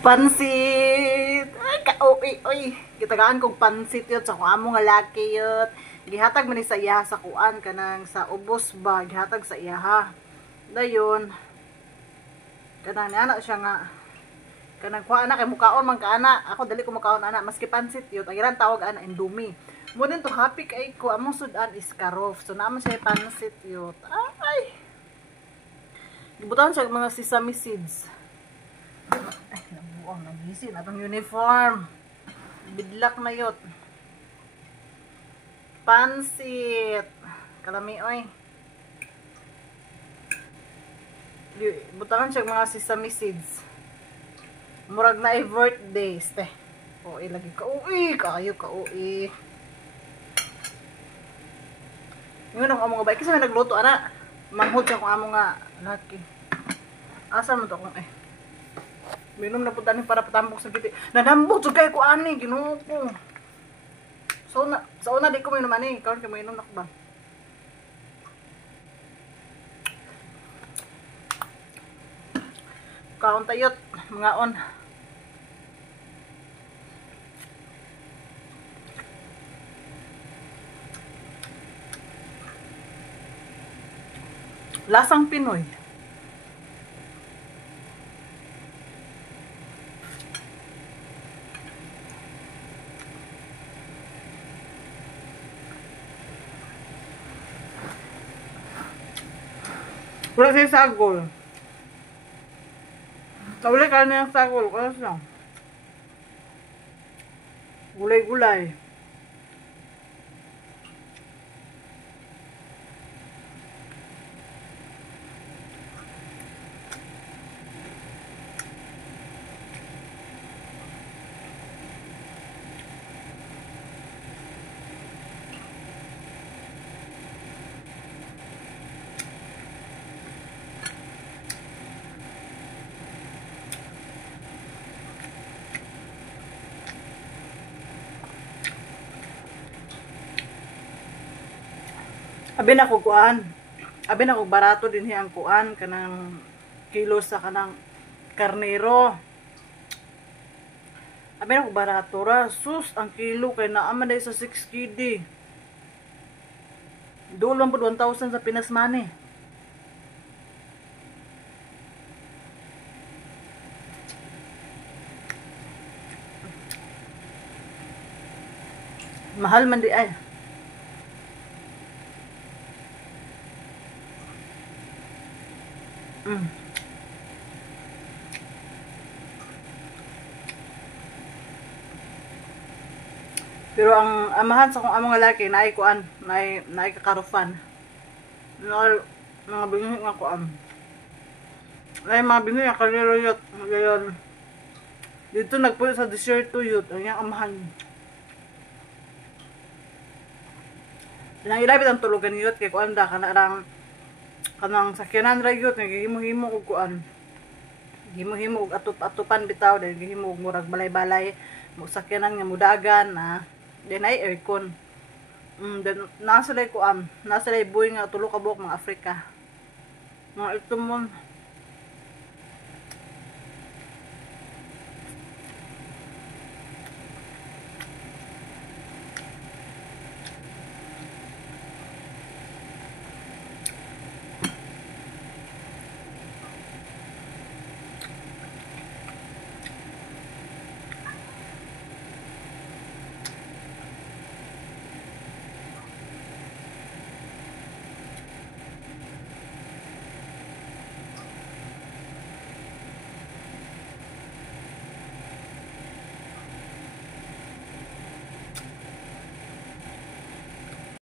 Pansit! Ay, ka-uy, uy. Gitagaan kong pansit yun sa kung amo nga laki yun. Gihatag man ni sa iyaha sa kuan kanang sa ubos ba. Gihatag sa iyaha. Dayon. Kanang ana siya nga. Kanang kuha ana kay mukaon man ka ana. Ako dali ko mukaon ana. Maski pansit yun. Ang iran tawag ana Indomie. Mo din to happy kay ko. Among sudan is karof. So naman siya pansit yun. Ay! Gibutan siya mga sesame seeds. Ay, nabuang nagisin atong uniform. Bidlak na yot. Pansit. Kalami oy. Butangan siya mga sesame seeds. Murag na ay birthdays. Te. O, ilagi ka. Uy, kayo ka. Uy. Yun ang among gabay. Kasi may nagluto, ana. Manghod siya kung among nga laki. Asa mo to kung minom na punta ni para patambok sa giti. Nadambok so kay ko ani Ginoo ko. So na di ko minom ani, karon kay minom na ko ba. Kaon tayot mga on. Lasang Pinoy. Wala siya sagol. Tawala ka na yung sagol. Kalas lang. Gulay-gulay. Abi na ko kuan. Abi na ko barato din hiyang kuan kanang kilo sa kanang karnero. Abi na ko barato ra. Sus, ang kilo kay naaman day sa 6 kg. Dulang po 1,000 sa Pinas Money. Mahal man di ay. Pero ang amahan sa kung among lalaki naay kuan, naay kakarufan. Mga binhi nga kuan. Naay mga binhi nga kaniro yot. Ngayon dito nagpuyo sa desierto yot ang yang amahan. Nang ilabit ang tulugan yot kay kuan da kanang sakyanan ra yot nagihimo-himo og kuan. Himo-himo og atup-atupan bitaw dahil gihimo og murag balay-balay mo sakyanan nga mudagan na then ay aircon. Then nasa lay kuan, nasa lay buhay nga tulo ka buok mga Afrika. Mga itumon